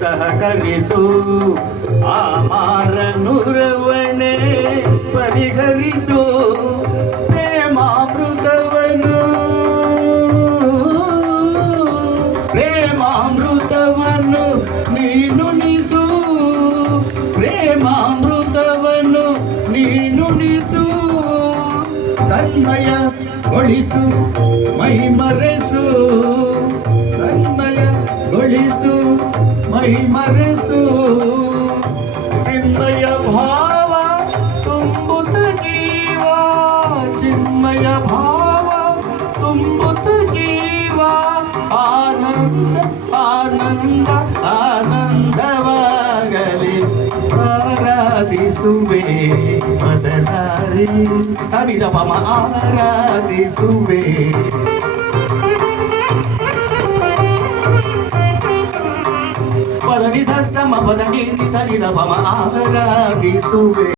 ಸಹಕರಿಸು ಆಮಾರನುರವಣೆ ಪರಿಹರಿಸು ಪ್ರೇಮಾಮೃತವನ್ನು ನೀನುಣಿಸು ಪ್ರೇಮಾಮೃತವನ್ನು ನೀನುಣಿಸು ತನ್ಮಯಗೊಳಿಸು ಮೈಮರೆಸು ತನ್ಮಯಗೊಳಿಸು ಮೈಮರೆಸು ಚಿನ್ಮಯ ಭಾವ ತುಂಬುತ್ತ ಜೀವ ಚಿನ್ಮಯ ಭಾವ ತುಂಬುತ್ತ ಜೀವ ಆನಂದ ಆನಂದ ಆನಂದವಾಗಲಿ ಆರಾಧಿಸುವೆ ಬದಲಾರಿ ಸರಿದ ಪಮ ಆರಾಧಿಸುವೆ ಪದನಿ ಸಮ ಪದನಿ ಸರಿದ ಪಮ ಆರಾಧಿಸುವೆ